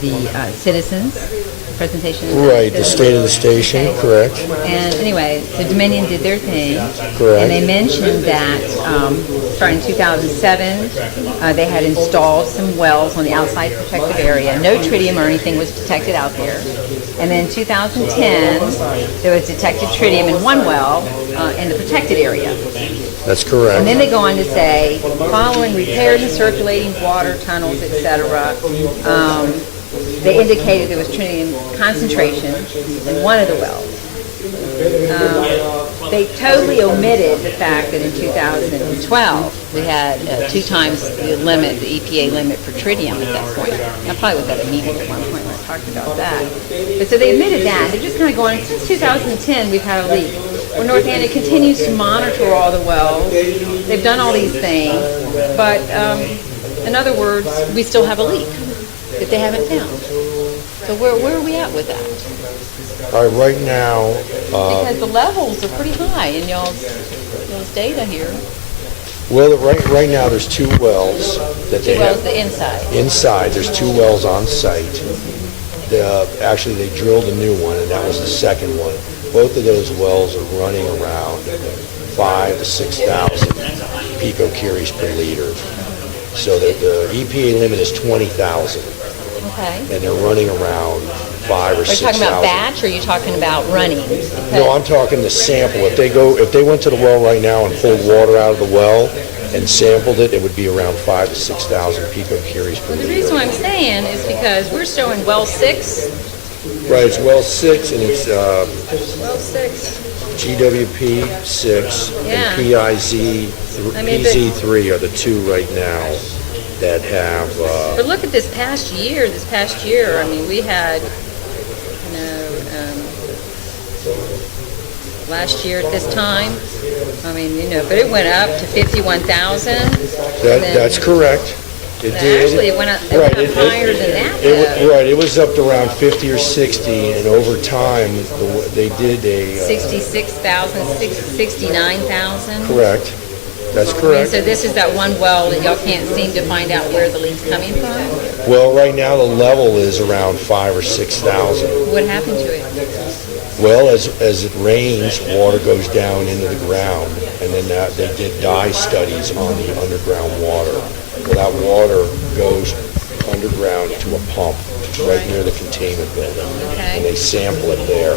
the citizens presentation. Right, the state of the station, okay. Correct. And anyway, so Dominion did their thing. Correct. And they mentioned that starting in 2007, they had installed some wells on the outside protected area. No tritium or anything was detected out there. And then in 2010, there was detected tritium in one well in the protected area. That's correct. And then they go on to say, following repairs in circulating water, tunnels, etc., they indicated there was tritium concentration in one of the wells. They totally omitted the fact that in 2012 we had 2 times the limit, the EPA limit for tritium at that point. I probably was at a meeting at one point when I talked about that. But so they omitted that. They're just kind of going, since 2010 we've had a leak. Well, North Anna continues to monitor all the wells. They've done all these things, but in other words, we still have a leak that they haven't found. So where are we at with that? All right, right now... because the levels are pretty high in y'all's data here. Well, right now there's 2 wells that they have. 2 wells, the inside. Inside, there's 2 wells on site. Actually, they drilled a new one, and that was the second one. Both of those wells are running around 5,000 to 6,000 picocuries per liter. So the EPA limit is 20,000. Okay. And they're running around 5,000 or 6,000. Are you talking about batch, or are you talking about running? No, I'm talking the sample. If they went to the well right now and pulled water out of the well and sampled it, it would be around 5,000 to 6,000 picocuries per Well, the liter. reason why I'm saying is because we're showing well 6. Right, it's well 6, and it's Well 6. GWP 6 Yeah. and PZ3 are the 2 right now that have. But look at this past year. I mean, we had, last year at this time. I mean, but it went up to 51,000. That's correct. It did. Actually, it went up higher than that. Right, it was up to around 50 or 60, and over time they did a 66,000, 69,000. Correct. That's I mean, correct. so this is that one well that y'all can't seem to find out where the leak's coming from? Well, right now the level is around 5,000 or 6,000. What happened to it? Well, as it rains, water goes down into the ground, and then they did dye studies on the underground water. Well, that water goes underground to a pump right near the containment building, Okay. and they sample it there.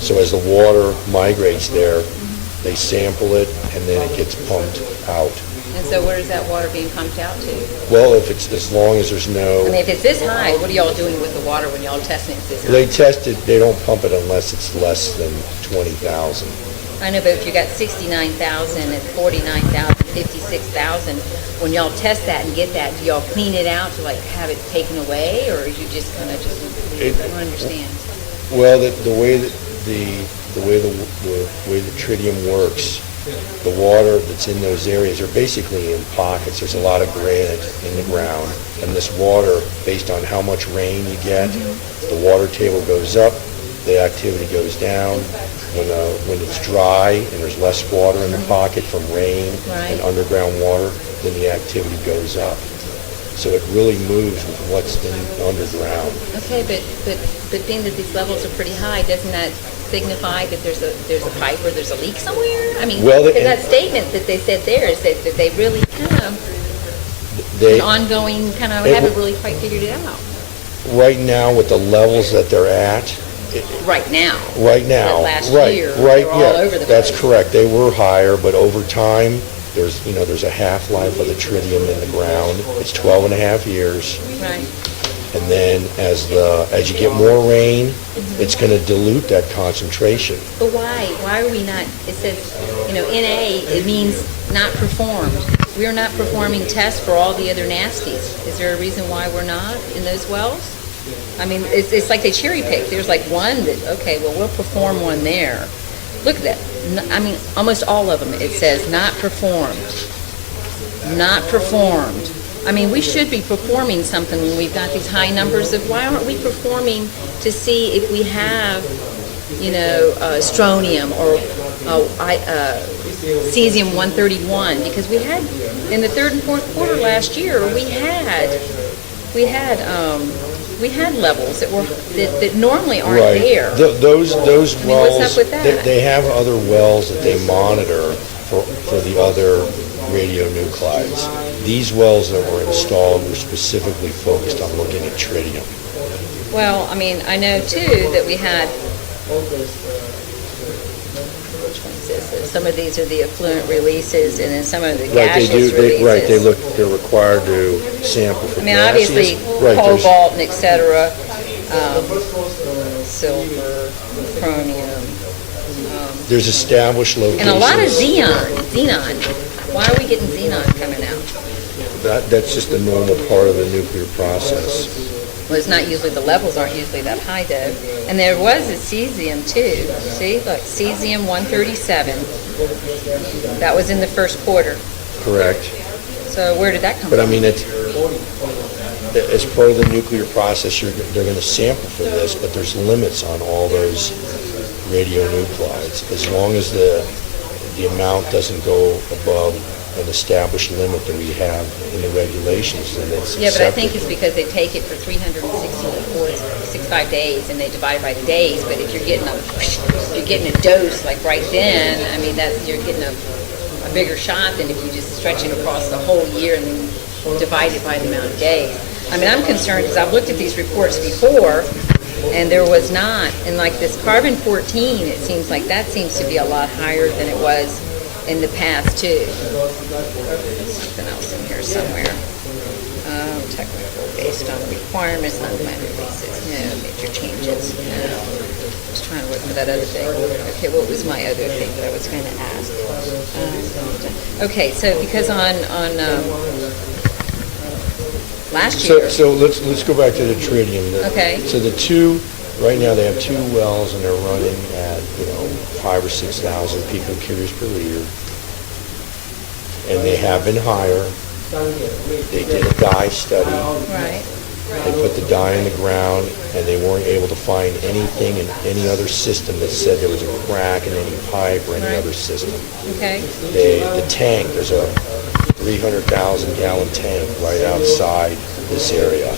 So as the water migrates there, they sample it, and then it gets pumped out. And so where is that water being pumped out to? Well, if it's as long as there's I no... mean, if it's this high, what are y'all doing with the water when y'all testing it this high? They test it, they don't pump it unless it's less than 20,000. I know, but if you got 69,000 and 49,000, 56,000, when y'all test that and get that, do y'all clean it out to have it taken away, or you just kind of I don't understand. Well, the way the tritium works, the water that's in those areas are basically in pockets. There's a lot of granite in the ground, and this water, based on how much rain you get, the water table goes up, the activity goes down. When it's dry and there's less water in the pocket from rain and underground water, then the activity goes up. So it really moves with what's in underground. Okay, but being that these levels are pretty high, doesn't that signify that there's a pipe or there's a leak somewhere? I mean, that statement that they said there is that they really an ongoing haven't really quite figured it out. Right now, with the levels that they're at. Right now. Last year, they were all over the place. That's correct. They were higher, but over time, there's a half-life of the tritium in the ground. It's 12 and a half years. Right. And then as you get more rain, it's going to dilute that concentration. But why? Why are we not? It says, NA. It means not performed. We are not performing tests for all the other nasties. Is there a reason why we're not in those wells? I mean, it's like they cherry pick. There's one that, okay, well, we'll perform one there. Look at that. I mean, almost all of them, it says not performed. Not performed. I mean, we should be performing something when we've got these high numbers of, why aren't we performing to see if we have, strontium or cesium-131? Because we had, in the third and fourth quarter last year, we had we had levels that normally aren't Right. there. Those I mean, what's wells, up with that? they have other wells that they monitor for the other radionuclides. These wells that were installed were specifically focused on looking at tritium. Well, I mean, I know too that we had, which one is this? Some of these are the effluent releases, and then some of the Right, they gaseous do, releases. right, they're required to sample for I mean, gaseous. obviously, Right, there's- cobalt and et cetera, silver, chromium, There's established locations. and a lot of xenon. Why are we getting xenon coming out? That's just a normal part of the nuclear process. Well, it's not usually, the levels aren't usually that high though. And there was a cesium too. See, look, cesium-137. That was in the first quarter. Correct. So where did that come But I from? mean, as part of the nuclear process, they're going to sample for this, but there's limits on all those radionuclides. As long as the amount doesn't go above an established limit that we have in the regulations, then it's Yeah, but I accepted. think it's because they take it for 365 days and they divide by the days. But if you're getting a dose like right then, I mean, you're getting a bigger shot than if you just stretch it across the whole year and then divide it by the amount of days. I mean, I'm concerned because I've looked at these reports before, and there was not, and like this carbon-14, it seems like that seems to be a lot higher than it was in the past too. Something else in here somewhere. Technical, based on requirements, non-planned releases. No, major changes. No. I was trying to look for that other thing. Okay, what was my other thing that I was going to ask? Okay, so because on last year. So let's go back to the tritium. Okay. So right now they have 2 wells and they're running at 5,000 or 6,000 picocuries per liter, and they have been higher. They did a dye study. Right. They put the dye in the ground, and they weren't able to find anything in any other system that said there was a crack in any pipe or any Right. other system. Okay. The tank, there's a 300,000 gallon tank right outside this area.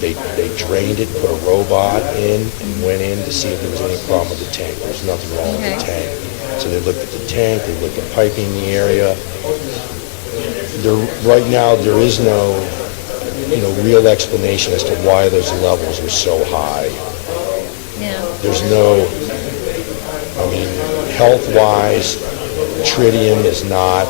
They drained it, put a robot in, and went in to see if there was any problem with the tank. There's nothing wrong with the Okay. tank. So they looked at the tank, they looked at piping in the area. Right now, there is no real explanation as to why those levels are so high. Yeah. There's no, health-wise, tritium is not,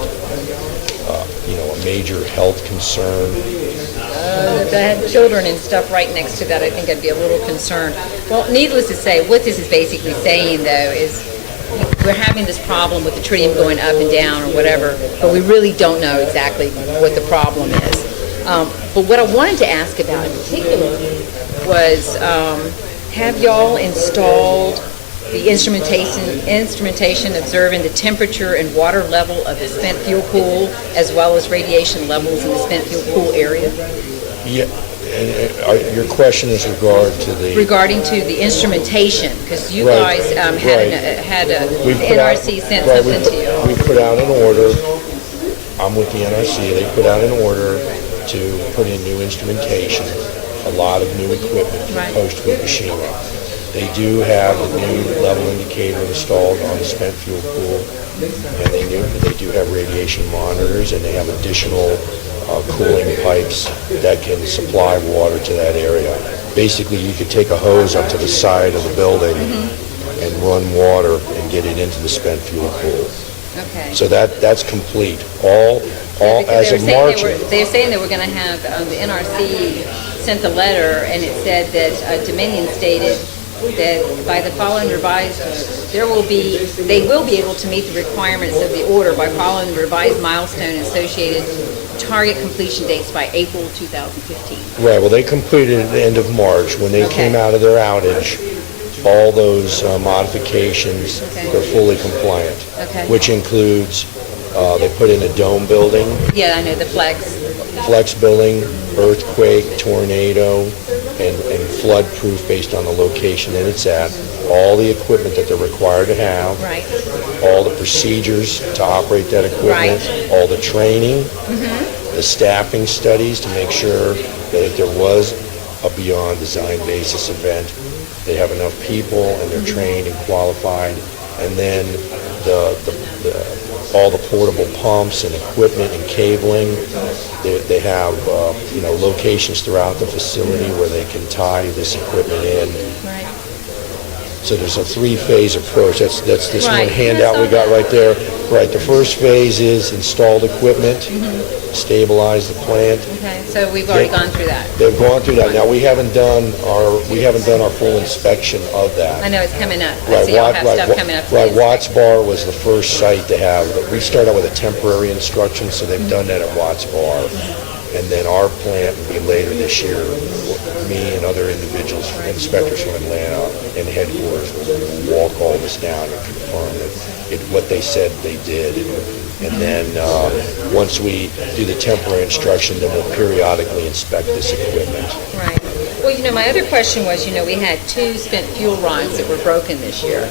a major health concern. If I had children and stuff right next to that, I think I'd be a little concerned. Well, needless to say, what this is basically saying, though, is we're having this problem with the tritium going up and down or whatever, but we really don't know exactly what the problem is. But what I wanted to ask about in particular was, have y'all installed the instrumentation observing the temperature and water level of the spent fuel pool, as well as radiation levels in the spent fuel pool area? Yeah, and your question is Regarding to the instrumentation, because you Right, guys had the we put out- NRC sent right, something to you. We put out an order. I'm with the NRC. They put out an order to put in new instrumentation, a lot of new equipment for Right. post-Fukushima. They do have a new level indicator installed on the spent fuel pool, and they do have radiation monitors, and they have additional cooling pipes that can supply water to that area. Basically, you could take a hose up to the side of the building and run water and get it into the spent fuel pool. Okay. So that's complete. All Because as of March. they were saying they were going to have, the NRC sent a letter, and it said that Dominion stated that by the following revised, they will be able to meet the requirements of the order by following the revised milestone and associated target completion dates by April 2015. Right, well, they completed at the end of March. When they came out of their outage, all those modifications, Okay. they're fully compliant. Okay. Which includes, they put in a dome building, Yeah, I know, the flex. flex building, earthquake, tornado, and flood-proof based on the location that it's at, all the equipment that they're required to have, Right. all the procedures to operate that equipment, Right. all the training, the staffing studies to make sure that if there was a beyond design basis event. They have enough people and they're trained and qualified. And then all the portable pumps and equipment and cabling, they have, locations throughout the facility where they can tie this equipment in. Right. So there's a three-phase approach. That's this Right. one handout we got right there. Right, the first phase is installed equipment, stabilize the plant. Okay, so we've already Yeah. gone through that. They've gone through that. Now, we haven't done our full inspection of that. I know it's coming up. I Right, see y'all have stuff coming up. for Right, the Watts Bar was the first site to have, we started out with a temporary instruction, so they've done that at Watts Bar. And then our plant will be later this year, me and other individuals, inspectors from Atlanta and headquarters will walk all this down and confirm that what they said they did. And then, once we do the temporary instruction, then we'll periodically inspect this equipment. Right. Well, my other question was, we had 2 spent fuel rods that were broken this year.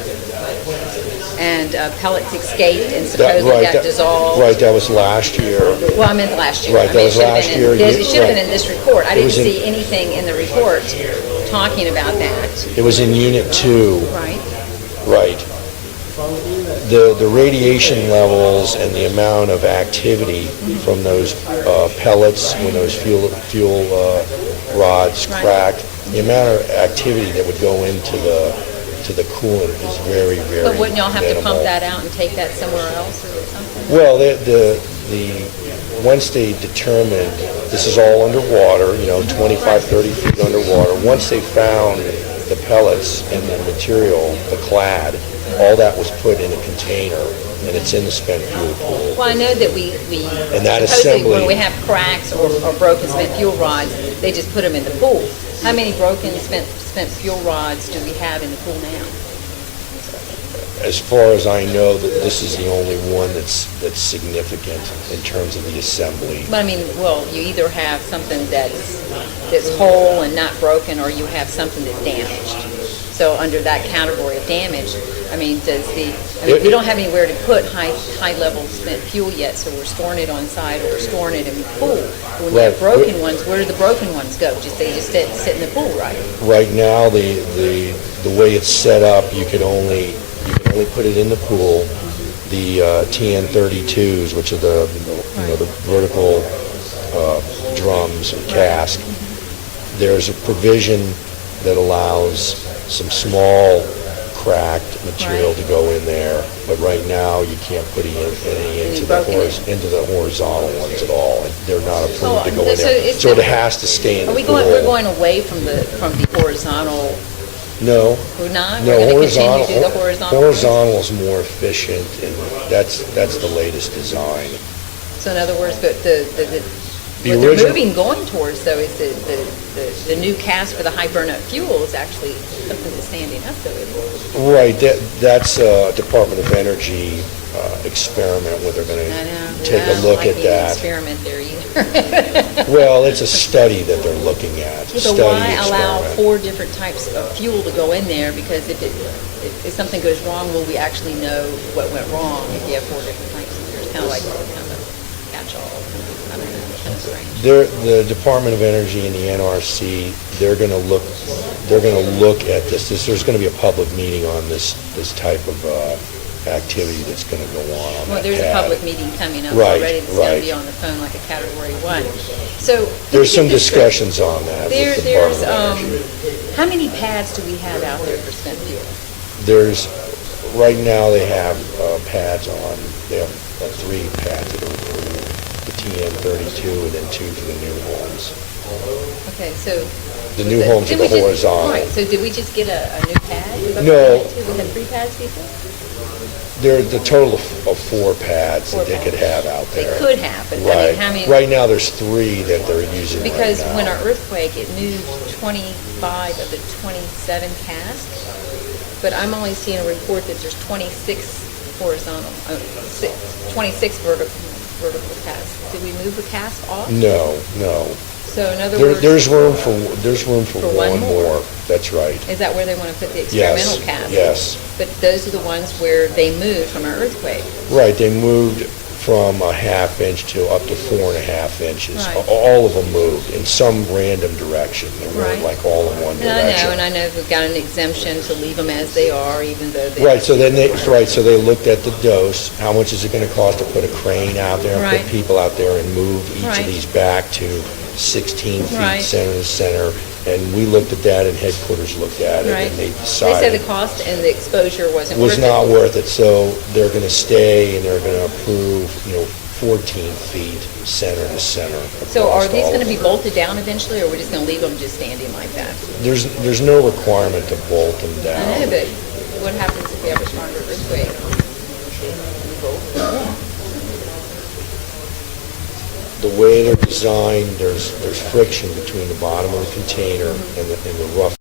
And pellets escaped and supposedly got dissolved. Right, that was last year. Well, I meant last year. Right, that was last year. It should have been Right. in this report. I It didn't was in- see anything in the report talking about that. It was in Unit 2. Right. Right. The radiation levels and the amount of activity from those pellets, when those fuel rods Right. cracked, the amount of activity that would go into the coolant is very, very But wouldn't y'all have to minimal. pump that out and take that somewhere else or something? Well, once they determined, this is all underwater, 25, 30 feet underwater, once they found the pellets and the material, the clad, all that was put in a container, and it's in the spent fuel pool. Well, I know that we And that supposedly when assembly- we have cracks or broken spent fuel rods, they just put them in the pool. How many broken spent fuel rods do we have in the pool now? As far as I know, this is the only one that's significant in terms of the assembly. But I mean, well, you either have something that's whole and not broken, or you have something that's damaged. So under that category of damage, I mean, we don't have anywhere to put high-level spent fuel yet, so we're storing it on site or we're storing it in the pool. But when you have Right. broken ones, where do the broken ones go? They just sit in the pool, right? Right now, the way it's set up, you can only put it in the pool. The TN32s, which are the vertical drums or cask, there's a provision that allows some small cracked material to go in there, but right now you can't put any into the horizontal ones at all. They're not approved to go in there, so it has to stay in the pool. We're going away from the horizontal. No. We're not? No, We're going to continue horizontal. to do the horizontal? Horizontal is more efficient, and that's the latest design. So in other words, but what they're original- moving going towards, though, is the new cast for the high burnout fuel is actually something that's standing up, though, isn't it? Right, that's a Department of Energy experiment where they're going I know. to take I a don't look like at the that. experiment there either. Well, it's a study that they're looking at. So Study why allow experiment. 4 different types of fuel to go in there? Because if something goes wrong, will we actually know what went wrong if you have 4 different types? It's kind of like catch-all. I don't know, kind of strange. The Department of Energy and the NRC, they're going to look at this. There's going to be a public meeting on this type of activity that's going to go on Well, that there's a pad. public meeting coming up Right, already that's going right. to be on the phone like a Category 1. So There's some discussions on that with the There's, Department of Energy. how many pads do we have out there for spent fuel? Right now they have pads on, they have 3 pads that are approved, the TN32 and then 2 for the new homes. Okay, so. The new homes are did we the just- horizontal. Right, so did we just get a new pad? No. We had 3 pads before? There's a total of 4 pads 4 that they could pads. have out They there. could have, but I Right. mean, how many? Right now, there's 3 that they're using right now. Because when our earthquake, it moved 25 of the 27 casts, but I'm only seeing a report that there's 26 horizontal, 26 vertical casts. Did we move a cast off? No. So in other words, There's room for one one more. more. That's right. is that where they want to put the Yes, experimental cast? yes. But those are the ones where they moved from our earthquake. Right, they moved from a half inch to up to 4.5 inches. Right. All of them moved in some random direction. They weren't Right. like all in one And I know, direction. and I know we've got an exemption to leave them as they are, even though they. Right, so then so they looked at the dose, how much is it gonna cost to put a crane out there and Right. put people out there and move each Right. of these back to 16 feet Right. center to center? And we looked at that and headquarters looked at it Right. and they They said decided the cost and the exposure wasn't was worth it. not worth it, so they're gonna stay and they're gonna approve, 14 feet center to center. So are across these all going to of be them. bolted down eventually, or we're just going to leave them just standing like that? There's no requirement to bolt them down. I know, but what happens if we have a stronger earthquake? The way they're designed, there's friction between the bottom of the container and the rough